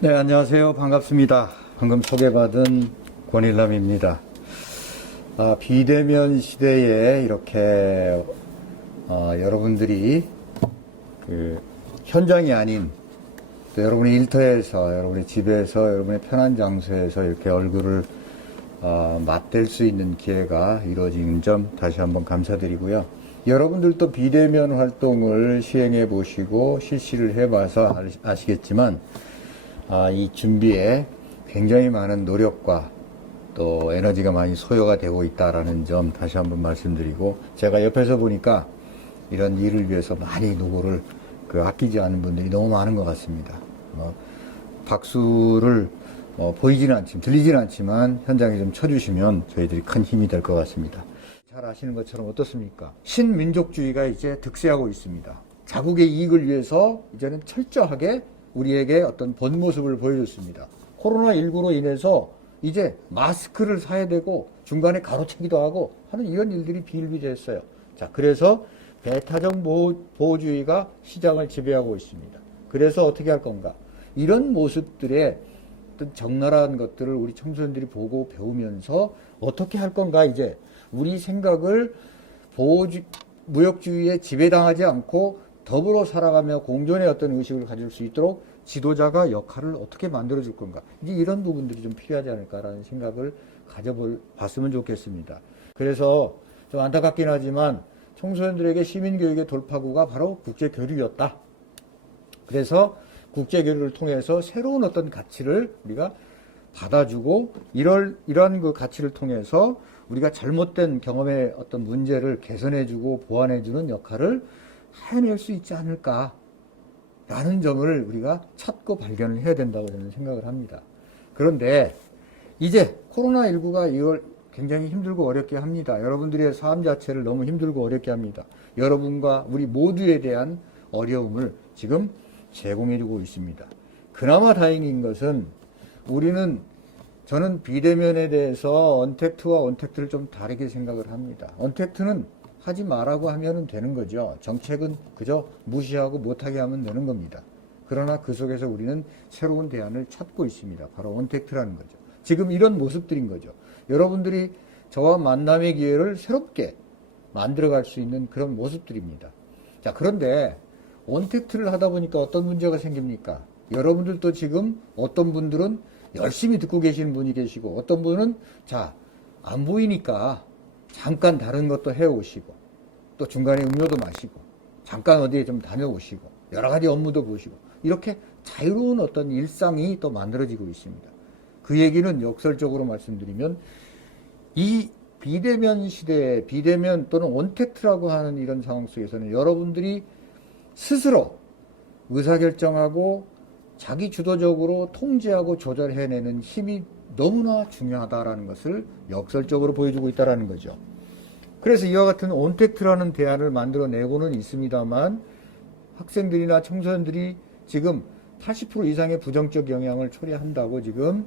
네, 안녕하세요. 반갑습니다. 방금 소개받은 권일남입니다. 비대면 시대에 이렇게 여러분들이 현장이 아닌 또 여러분의 일터에서, 여러분의 집에서, 여러분의 편한 장소에서 이렇게 얼굴을 맞댈 수 있는 기회가 이루어진 점 다시 한번 감사드리고요. 여러분들도 비대면 활동을 시행해 보시고 실시를 해봐서 아시겠지만 이 준비에 굉장히 많은 노력과 또 에너지가 많이 소요가 되고 있다라는 점 다시 한번 말씀드리고, 제가 옆에서 보니까 이런 일을 위해서 많이 노고를 아끼지 않은 분들이 너무 많은 것 같습니다. 박수를 보이지는 않지만, 들리지는 않지만 현장에 좀 쳐주시면 저희들이 큰 힘이 될 것 같습니다. 잘 아시는 것처럼 어떻습니까? 신민족주의가 이제 득세하고 있습니다. 자국의 이익을 위해서 이제는 철저하게 우리에게 어떤 본 모습을 보여줬습니다. 코로나19로 인해서 이제 마스크를 사야 되고 중간에 가로채기도 하고 하는 이런 일들이 비일비재했어요. 자, 그래서 배타적 보호주의가 시장을 지배하고 있습니다. 그래서 어떻게 할 건가? 이런 모습들의 어떤 적나라한 것들을 우리 청소년들이 보고 배우면서 어떻게 할 건가? 이제 우리 생각을 무역주의에 지배당하지 않고 더불어 살아가며 공존의 어떤 의식을 가질 수 있도록 지도자가 역할을 어떻게 만들어줄 건가. 이제 이런 부분들이 좀 필요하지 않을까라는 생각을 가져봤으면 좋겠습니다. 그래서 좀 안타깝긴 하지만 청소년들에게 시민교육의 돌파구가 바로 국제교류였다. 그래서 국제교류를 통해서 새로운 어떤 가치를 우리가 받아주고 이러한 그 가치를 통해서 우리가 잘못된 경험의 어떤 문제를 개선해주고 보완해주는 역할을 해낼 수 있지 않을까 라는 점을 우리가 찾고 발견을 해야 된다고 저는 생각을 합니다. 그런데 이제 코로나19가 이걸 굉장히 힘들고 어렵게 합니다. 여러분들의 삶 자체를 너무 힘들고 어렵게 합니다. 여러분과 우리 모두에 대한 어려움을 지금 제공해주고 있습니다. 그나마 다행인 것은 저는 비대면에 대해서 언택트와 언택트를 좀 다르게 생각을 합니다. 언택트는 하지 말라고 하면 되는 거죠. 정책은 그저 무시하고 못하게 하면 되는 겁니다. 그러나 그 속에서 우리는 새로운 대안을 찾고 있습니다. 바로 언택트라는 거죠. 지금 이런 모습들인 거죠. 여러분들이 저와 만남의 기회를 새롭게 만들어갈 수 있는 그런 모습들입니다. 자, 그런데 언택트를 하다 보니까 어떤 문제가 생깁니까? 여러분들도 지금 어떤 분들은 열심히 듣고 계시는 분이 계시고, 어떤 분은 안 보이니까 잠깐 다른 것도 해오시고, 또 중간에 음료도 마시고, 잠깐 어디에 좀 다녀오시고, 여러 가지 업무도 보시고, 이렇게 자유로운 어떤 일상이 또 만들어지고 있습니다. 그 얘기는 역설적으로 말씀드리면, 이 비대면 시대에 비대면 또는 언택트라고 하는 이런 상황 속에서는 여러분들이 스스로 의사결정하고 자기 주도적으로 통제하고 조절해내는 힘이 너무나 중요하다라는 것을 역설적으로 보여주고 있다는 거죠. 그래서 이와 같은 언택트라는 대안을 만들어내고는 있습니다만, 학생들이나 청소년들이 지금 80% 이상의 부정적 영향을 초래한다고 지금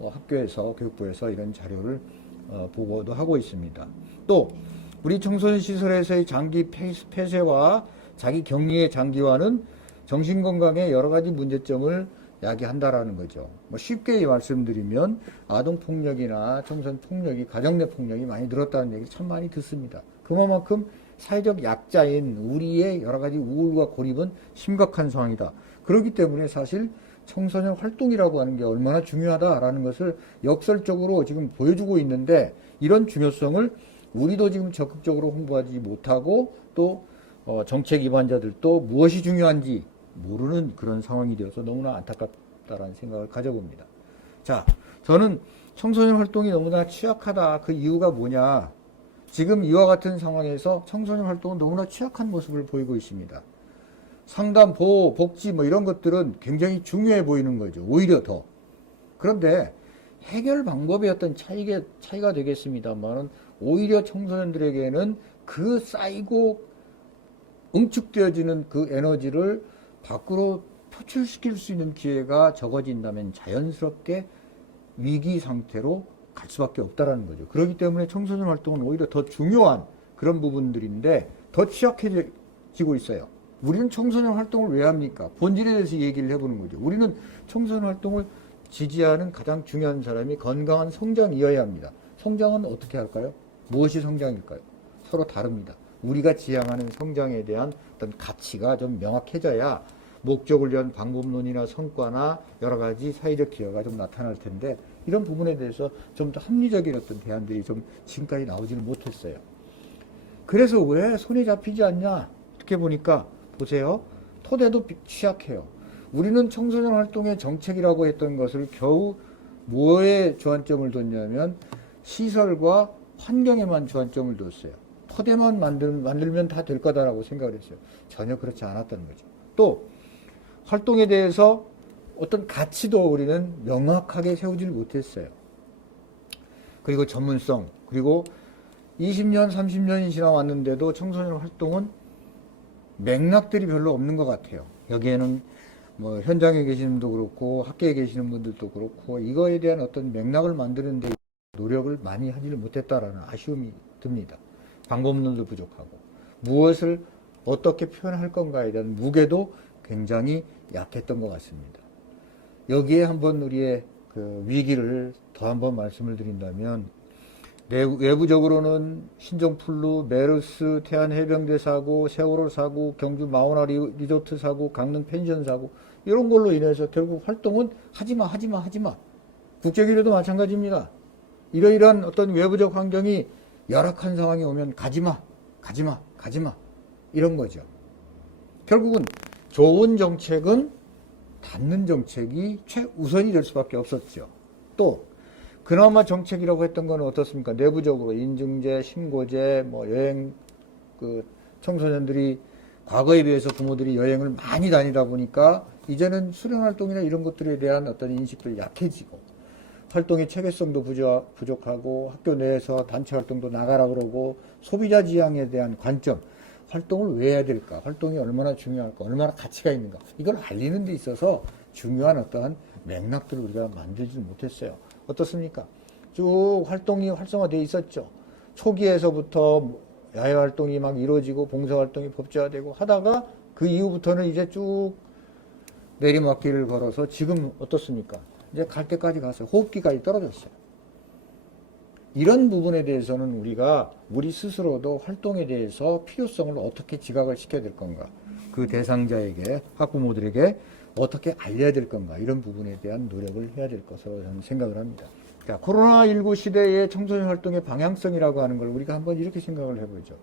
학교에서, 교육부에서 이런 자료를 보고도 하고 있습니다. 또 우리 청소년 시설에서의 장기 폐쇄와 자기 격리의 장기화는 정신건강에 여러 가지 문제점을 야기한다라는 거죠. 쉽게 말씀드리면 아동폭력이나 청소년폭력이, 가정내 폭력이 많이 늘었다는 얘기 참 많이 듣습니다. 그만큼 사회적 약자인 우리의 여러 가지 우울과 고립은 심각한 상황이다. 그렇기 때문에 사실 청소년 활동이라고 하는 게 얼마나 중요하다라는 것을 역설적으로 지금 보여주고 있는데, 이런 중요성을 우리도 지금 적극적으로 홍보하지 못하고 또 정책 위반자들도 무엇이 중요한지 모르는 그런 상황이 되어서 너무나 안타깝다라는 생각을 가져봅니다. 자, 저는 청소년 활동이 너무나 취약하다. 그 이유가 뭐냐? 지금 이와 같은 상황에서 청소년 활동은 너무나 취약한 모습을 보이고 있습니다. 상담, 보호, 복지 이런 것들은 굉장히 중요해 보이는 거죠. 오히려 더. 그런데 해결 방법의 어떤 차이가 되겠습니다만, 오히려 청소년들에게는 그 쌓이고 응축되어지는 그 에너지를 밖으로 표출시킬 수 있는 기회가 적어진다면 자연스럽게 위기 상태로 갈 수밖에 없다라는 거죠. 그렇기 때문에 청소년 활동은 오히려 더 중요한 그런 부분들인데 더 취약해지고 있어요. 우리는 청소년 활동을 왜 합니까? 본질에 대해서 얘기를 해보는 거죠. 우리는 청소년 활동을 지지하는 가장 중요한 사람이 건강한 성장이어야 합니다. 성장은 어떻게 할까요? 무엇이 성장일까요? 서로 다릅니다. 우리가 지향하는 성장에 대한 어떤 가치가 좀 명확해져야 목적을 위한 방법론이나 성과나 여러 가지 사회적 기여가 좀 나타날 텐데, 이런 부분에 대해서 좀 더 합리적인 어떤 대안들이 좀 지금까지 나오지는 못했어요. 그래서 왜 손에 잡히지 않냐? 어떻게 보니까 보세요. 토대도 취약해요. 우리는 청소년 활동의 정책이라고 했던 것을 겨우 뭐에 주안점을 뒀냐면 시설과 환경에만 주안점을 뒀어요. 토대만 만들면 다 될 거다라고 생각을 했어요. 전혀 그렇지 않았다는 거죠. 또 활동에 대해서 어떤 가치도 우리는 명확하게 세우지를 못했어요. 그리고 전문성, 그리고 20년, 30년이 지나왔는데도 청소년 활동은 맥락들이 별로 없는 것 같아요. 여기에는 뭐 현장에 계시는 분도 그렇고 학계에 계시는 분들도 그렇고 이거에 대한 어떤 맥락을 만드는 데 노력을 많이 하지를 못했다라는 아쉬움이 듭니다. 방법론도 부족하고 무엇을 어떻게 표현할 건가에 대한 무게도 굉장히 약했던 것 같습니다. 여기에 한번 우리의 그 위기를 더 한번 말씀을 드린다면, 외부적으로는 신종플루, 메르스, 태안해병대 사고, 세월호 사고, 경주 마우나 리조트 사고, 강릉 펜션 사고, 이런 걸로 인해서 결국 활동은 하지마. 국제기류도 마찬가지입니다. 이러이러한 어떤 외부적 환경이 열악한 상황이 오면 가지마. 이런 거죠. 결국은 좋은 정책은 닿는 정책이 최우선이 될 수밖에 없었죠. 또 그나마 정책이라고 했던 거는 어떻습니까? 내부적으로 인증제, 신고제, 뭐 여행, 청소년들이 과거에 비해서 부모들이 여행을 많이 다니다 보니까 이제는 수련활동이나 이런 것들에 대한 어떤 인식도 약해지고, 활동의 체계성도 부족하고, 학교 내에서 단체 활동도 나가라 그러고, 소비자 지향에 대한 관점, 활동을 왜 해야 될까? 활동이 얼마나 중요할까? 얼마나 가치가 있는가? 이걸 알리는 데 있어서 중요한 어떠한 맥락들을 우리가 만들지 못했어요. 어떻습니까? 쭉 활동이 활성화되어 있었죠. 초기에서부터 야외 활동이 막 이루어지고 봉사 활동이 법제화되고 하다가 그 이후부터는 이제 쭉 내리막길을 걸어서 지금 어떻습니까? 이제 갈 때까지 갔어요. 호흡기까지 떨어졌어요. 이런 부분에 대해서는 우리가 우리 스스로도 활동에 대해서 필요성을 어떻게 지각을 시켜야 될 건가, 그 대상자에게, 학부모들에게 어떻게 알려야 될 건가, 이런 부분에 대한 노력을 해야 될 것으로 저는 생각을 합니다. 자, 코로나19 시대의 청소년 활동의 방향성이라고 하는 걸 우리가 한번 이렇게 생각을 해보죠.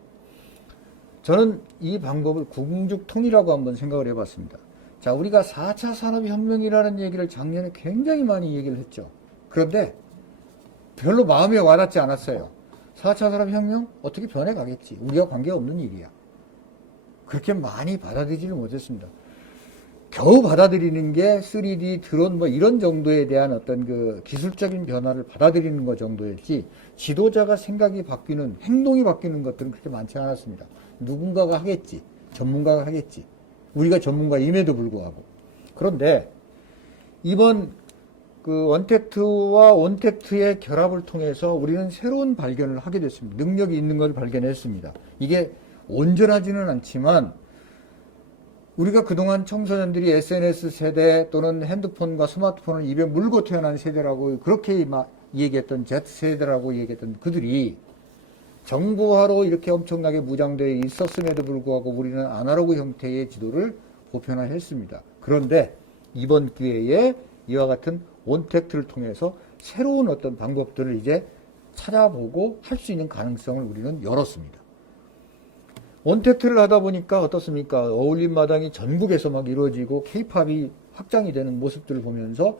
저는 이 방법을 궁죽통이라고 한번 생각을 해봤습니다. 자, 우리가 4차 산업혁명이라는 얘기를 작년에 굉장히 많이 얘기를 했죠. 그런데 별로 마음에 와닿지 않았어요. 4차 산업혁명? 어떻게 변해가겠지. 우리와 관계없는 일이야. 그렇게 많이 받아들이지를 못했습니다. 겨우 받아들이는 게 3D, 드론 뭐 이런 정도에 대한 어떤 그 기술적인 변화를 받아들이는 것 정도였지, 지도자가 생각이 바뀌는, 행동이 바뀌는 것들은 그렇게 많지 않았습니다. 누군가가 하겠지. 전문가가 하겠지. 우리가 전문가임에도 불구하고. 그런데 이번 그 언택트와 온택트의 결합을 통해서 우리는 새로운 발견을 하게 됐습니다. 능력이 있는 걸 발견했습니다. 이게 온전하지는 않지만 우리가 그동안 청소년들이 SNS 세대 또는 핸드폰과 스마트폰을 입에 물고 태어난 세대라고 그렇게 막 얘기했던 Z세대라고 얘기했던 그들이 정보화로 이렇게 엄청나게 무장되어 있었음에도 불구하고 우리는 아날로그 형태의 지도를 보편화했습니다. 그런데 이번 기회에 이와 같은 온택트를 통해서 새로운 어떤 방법들을 이제 찾아보고 할 수 있는 가능성을 우리는 열었습니다. 온택트를 하다 보니까 어떻습니까? 어울림 마당이 전국에서 막 이루어지고 케이팝이 확장이 되는 모습들을 보면서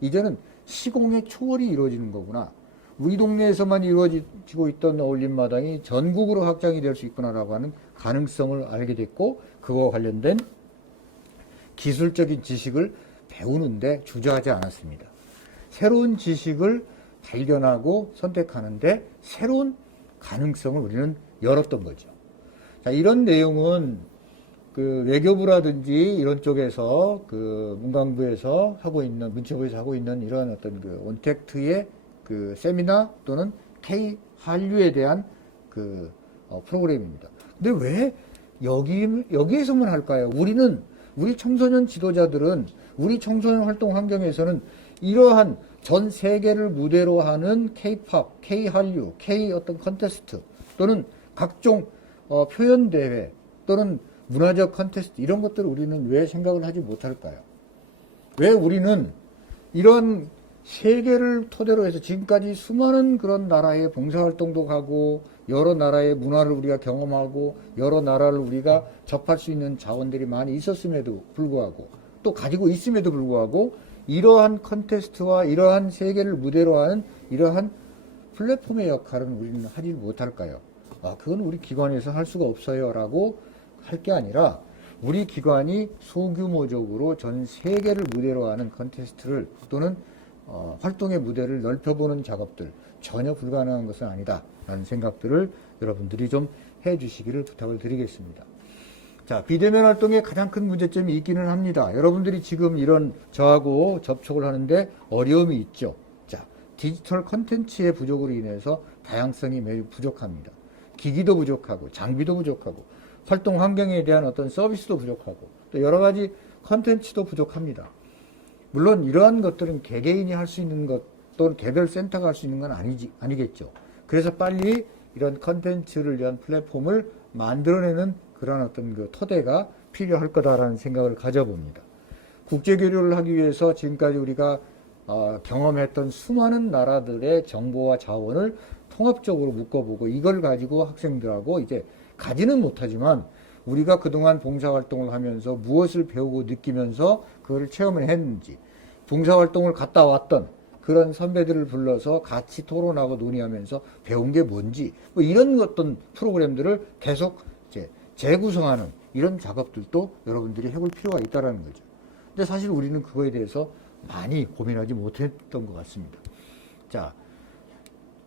이제는 시공의 초월이 이루어지는 거구나. 우리 동네에서만 이루어지고 있던 어울림 마당이 전국으로 확장이 될 수 있구나라고 하는 가능성을 알게 됐고, 그거와 관련된 기술적인 지식을 배우는데 주저하지 않았습니다. 새로운 지식을 발견하고 선택하는데 새로운 가능성을 우리는 열었던 거죠. 자, 이런 내용은 그 외교부라든지 이런 쪽에서 그 문광부에서 하고 있는, 문체부에서 하고 있는 이런 어떤 그 온택트의 그 세미나 또는 K 한류에 대한 그 프로그램입니다. 근데 왜 여기에서만 할까요? 우리 청소년 지도자들은 우리 청소년 활동 환경에서는 이러한 전 세계를 무대로 하는 K-팝, K-한류, K 어떤 컨테스트 또는 각종 표현 대회 또는 문화적 컨테스트 이런 것들을 우리는 왜 생각을 하지 못할까요? 왜 우리는 이런 세계를 토대로 해서 지금까지 수많은 그런 나라의 봉사활동도 가고 여러 나라의 문화를 우리가 경험하고 여러 나라를 우리가 접할 수 있는 자원들이 많이 있었음에도 불구하고 또 가지고 있음에도 불구하고 이러한 컨테스트와 이러한 세계를 무대로 하는 이러한 플랫폼의 역할은 우리는 하지 못할까요? 그건 우리 기관에서 할 수가 없어요 라고 할 게 아니라 우리 기관이 소규모적으로 전 세계를 무대로 하는 컨테스트를 또는 활동의 무대를 넓혀보는 작업들 전혀 불가능한 것은 아니다 라는 생각들을 여러분들이 좀 해주시기를 부탁을 드리겠습니다. 자, 비대면 활동에 가장 큰 문제점이 있기는 합니다. 여러분들이 지금 이런 저하고 접촉을 하는데 어려움이 있죠. 자, 디지털 컨텐츠의 부족으로 인해서 다양성이 매우 부족합니다. 기기도 부족하고 장비도 부족하고 활동 환경에 대한 어떤 서비스도 부족하고 또 여러 가지 컨텐츠도 부족합니다. 물론 이러한 것들은 개개인이 할 수 있는 것 또는 개별 센터가 할 수 있는 건 아니겠죠. 그래서 빨리 이런 컨텐츠를 위한 플랫폼을 만들어내는 그런 어떤 그 토대가 필요할 거다라는 생각을 가져봅니다. 국제교류를 하기 위해서 지금까지 우리가 경험했던 수많은 나라들의 정보와 자원을 통합적으로 묶어보고 이걸 가지고 학생들하고 이제 가지는 못하지만 우리가 그동안 봉사활동을 하면서 무엇을 배우고 느끼면서 그걸 체험을 했는지 봉사활동을 갔다 왔던 그런 선배들을 불러서 같이 토론하고 논의하면서 배운 게 뭔지 뭐 이런 어떤 프로그램들을 계속 이제 재구성하는 이런 작업들도 여러분들이 해볼 필요가 있다는 거죠. 근데 사실 우리는 그거에 대해서 많이 고민하지 못했던 것 같습니다. 자,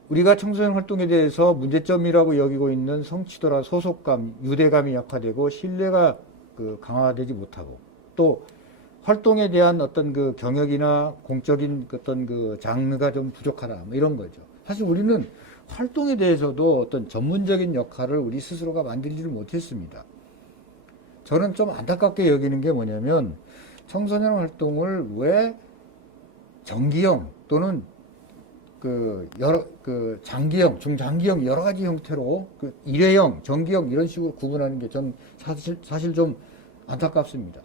우리가 청소년 활동에 대해서 문제점이라고 여기고 있는 성취도라 소속감, 유대감이 약화되고 신뢰가 강화되지 못하고 또 활동에 대한 어떤 그 경역이나 공적인 어떤 그 장르가 좀 부족하다 뭐 이런 거죠. 사실 우리는 활동에 대해서도 어떤 전문적인 역할을 우리 스스로가 만들지를 못했습니다. 저는 좀 안타깝게 여기는 게 뭐냐면 청소년 활동을 왜 정기형 또는 장기형, 중장기형 여러 가지 형태로 일회형, 정기형 이런 식으로 구분하는 게 전 사실 좀 안타깝습니다.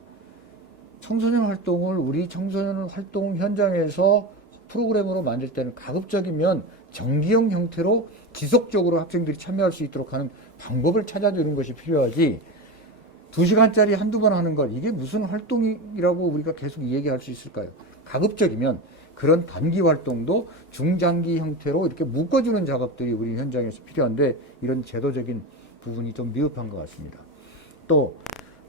청소년 활동을 우리 청소년 활동 현장에서 프로그램으로 만들 때는 가급적이면 정기형 형태로 지속적으로 학생들이 참여할 수 있도록 하는 방법을 찾아주는 것이 필요하지 2시간짜리 한두 번 하는 것 이게 무슨 활동이라고 우리가 계속 얘기할 수 있을까요? 가급적이면 그런 단기 활동도 중장기 형태로 이렇게 묶어주는 작업들이 우리 현장에서 필요한데 이런 제도적인 부분이 좀 미흡한 것 같습니다. 또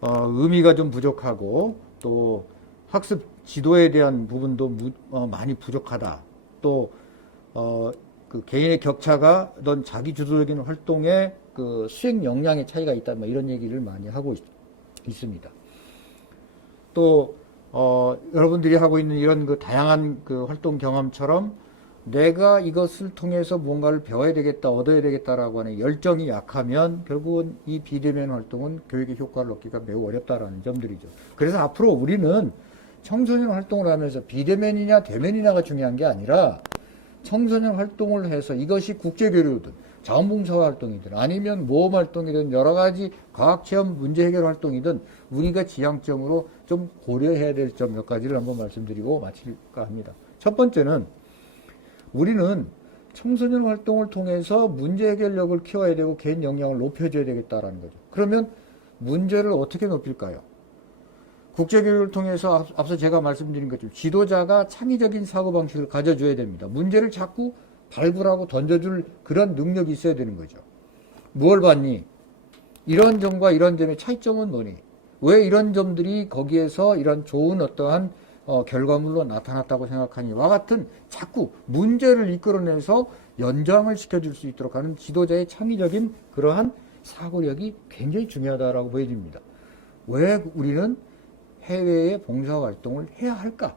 의미가 좀 부족하고 또 학습 지도에 대한 부분도 많이 부족하다. 또 그 개인의 격차가 어떤 자기 주도적인 활동의 그 수행 역량의 차이가 있다. 뭐 이런 얘기를 많이 하고 있습니다. 또 여러분들이 하고 있는 이런 그 다양한 그 활동 경험처럼 내가 이것을 통해서 무언가를 배워야 되겠다, 얻어야 되겠다라고 하는 열정이 약하면 결국은 이 비대면 활동은 교육의 효과를 얻기가 매우 어렵다라는 점들이죠. 그래서 앞으로 우리는 청소년 활동을 하면서 비대면이냐 대면이냐가 중요한 게 아니라 청소년 활동을 해서 이것이 국제교류든 자원봉사 활동이든 아니면 모험 활동이든 여러 가지 과학체험 문제 해결 활동이든 우리가 지향점으로 좀 고려해야 될 점 몇 가지를 한번 말씀드리고 마칠까 합니다. 첫 번째는 우리는 청소년 활동을 통해서 문제 해결력을 키워야 되고 개인 역량을 높여줘야 되겠다라는 거죠. 그러면 문제를 어떻게 높일까요? 국제교육을 통해서 앞서 제가 말씀드린 것처럼 지도자가 창의적인 사고방식을 가져줘야 됩니다. 문제를 자꾸 발굴하고 던져줄 그런 능력이 있어야 되는 거죠. 무엇을 봤니? 이런 점과 이런 점의 차이점은 뭐니? 왜 이런 점들이 거기에서 이런 좋은 어떠한 결과물로 나타났다고 생각하니와 같은 자꾸 문제를 이끌어내서 연장을 시켜줄 수 있도록 하는 지도자의 창의적인 그러한 사고력이 굉장히 중요하다고 보여집니다. 왜 우리는 해외에 봉사활동을 해야 할까?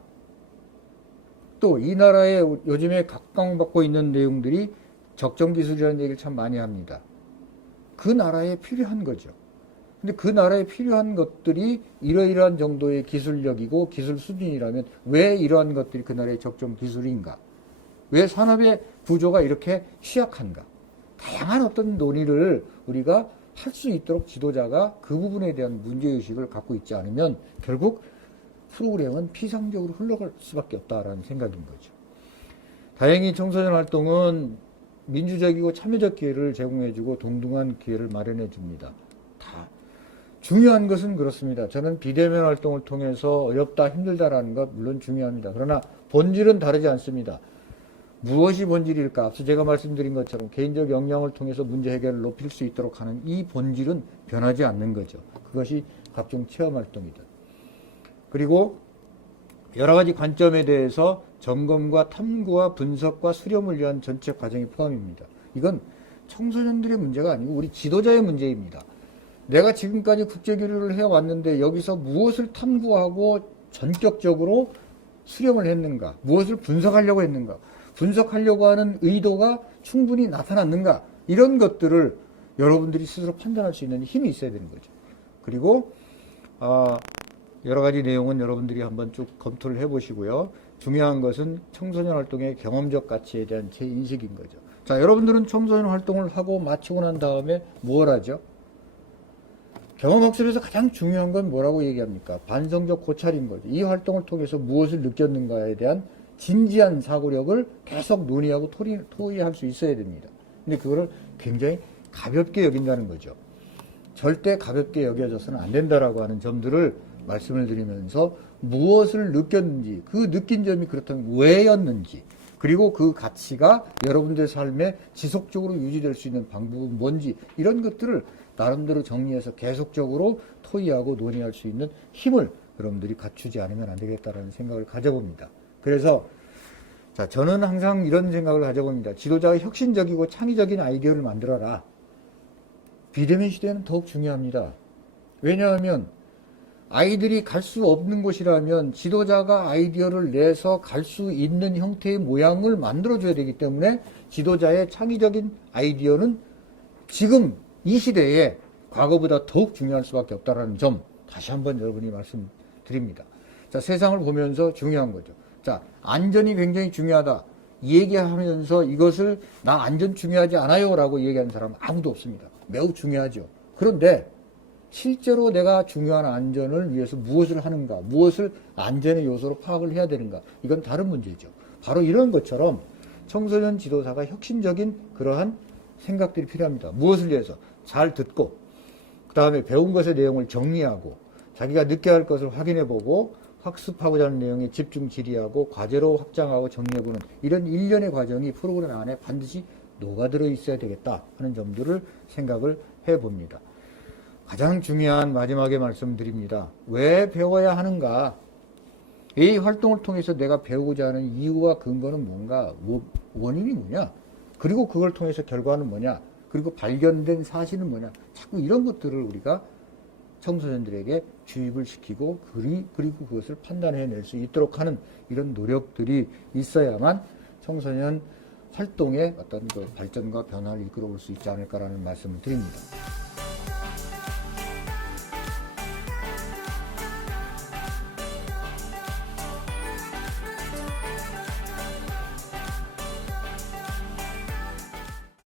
또 이 나라에 요즘에 각광받고 있는 내용들이 적정기술이라는 얘기를 참 많이 합니다. 그 나라에 필요한 거죠. 근데 그 나라에 필요한 것들이 이러이러한 정도의 기술력이고 기술 수준이라면 왜 이러한 것들이 그 나라의 적정 기술인가? 왜 산업의 구조가 이렇게 취약한가? 다양한 어떤 논의를 우리가 할 수 있도록 지도자가 그 부분에 대한 문제의식을 갖고 있지 않으면 결국 프로그램은 피상적으로 흘러갈 수밖에 없다라는 생각인 거죠. 다행히 청소년 활동은 민주적이고 참여적 기회를 제공해주고 동등한 기회를 마련해줍니다. 다 중요한 것은 그렇습니다. 저는 비대면 활동을 통해서 어렵다 힘들다라는 것 물론 중요합니다. 그러나 본질은 다르지 않습니다. 무엇이 본질일까? 앞서 제가 말씀드린 것처럼 개인적 역량을 통해서 문제 해결을 높일 수 있도록 하는 이 본질은 변하지 않는 거죠. 그것이 각종 체험 활동이든. 그리고 여러 가지 관점에 대해서 점검과 탐구와 분석과 수렴을 위한 전체 과정이 포함입니다. 이건 청소년들의 문제가 아니고 우리 지도자의 문제입니다. 내가 지금까지 국제교류를 해왔는데 여기서 무엇을 탐구하고 전격적으로 수렴을 했는가? 무엇을 분석하려고 했는가? 분석하려고 하는 의도가 충분히 나타났는가? 이런 것들을 여러분들이 스스로 판단할 수 있는 힘이 있어야 되는 거죠. 그리고 여러 가지 내용은 여러분들이 한번 쭉 검토를 해보시고요. 중요한 것은 청소년 활동의 경험적 가치에 대한 제 인식인 거죠. 자, 여러분들은 청소년 활동을 하고 마치고 난 다음에 뭘 하죠? 경험학습에서 가장 중요한 건 뭐라고 얘기합니까? 반성적 고찰인 거죠. 이 활동을 통해서 무엇을 느꼈는가에 대한 진지한 사고력을 계속 논의하고 토의할 수 있어야 됩니다. 근데 그거를 굉장히 가볍게 여긴다는 거죠. 절대 가볍게 여겨져서는 안 된다라고 하는 점들을 말씀을 드리면서 무엇을 느꼈는지, 그 느낀 점이 그렇다면 왜였는지, 그리고 그 가치가 여러분들의 삶에 지속적으로 유지될 수 있는 방법은 뭔지, 이런 것들을 나름대로 정리해서 계속적으로 토의하고 논의할 수 있는 힘을 여러분들이 갖추지 않으면 안 되겠다라는 생각을 가져봅니다. 그래서 자, 저는 항상 이런 생각을 가져봅니다. 지도자가 혁신적이고 창의적인 아이디어를 만들어라. 비대면 시대는 더욱 중요합니다. 왜냐하면 아이들이 갈 수 없는 곳이라면 지도자가 아이디어를 내서 갈 수 있는 형태의 모양을 만들어줘야 되기 때문에 지도자의 창의적인 아이디어는 지금 이 시대에 과거보다 더욱 중요할 수밖에 없다는 점 다시 한번 여러분이 말씀드립니다. 자, 세상을 보면서 중요한 거죠. 자, 안전이 굉장히 중요하다. 이 얘기하면서 이것을 나 안전 중요하지 않아요 라고 얘기하는 사람은 아무도 없습니다. 매우 중요하죠. 그런데 실제로 내가 중요한 안전을 위해서 무엇을 하는가, 무엇을 안전의 요소로 파악을 해야 되는가, 이건 다른 문제죠. 바로 이런 것처럼 청소년 지도사가 혁신적인 그러한 생각들이 필요합니다. 무엇을 위해서? 잘 듣고, 그 다음에 배운 것의 내용을 정리하고, 자기가 느껴야 할 것을 확인해보고, 학습하고자 하는 내용에 집중 질의하고, 과제로 확장하고 정리해보는 이런 일련의 과정이 프로그램 안에 반드시 녹아들어 있어야 되겠다 하는 점들을 생각을 해봅니다. 가장 중요한 마지막에 말씀드립니다. 왜 배워야 하는가? 이 활동을 통해서 내가 배우고자 하는 이유와 근거는 뭔가? 원인이 뭐냐? 그리고 그걸 통해서 결과는 뭐냐? 그리고 발견된 사실은 뭐냐? 자꾸 이런 것들을 우리가 청소년들에게 주입을 시키고 그리고 그것을 판단해낼 수 있도록 하는 이런 노력들이 있어야만 청소년 활동의 어떤 그 발전과 변화를 이끌어 볼 수 있지 않을까라는 말씀을 드립니다.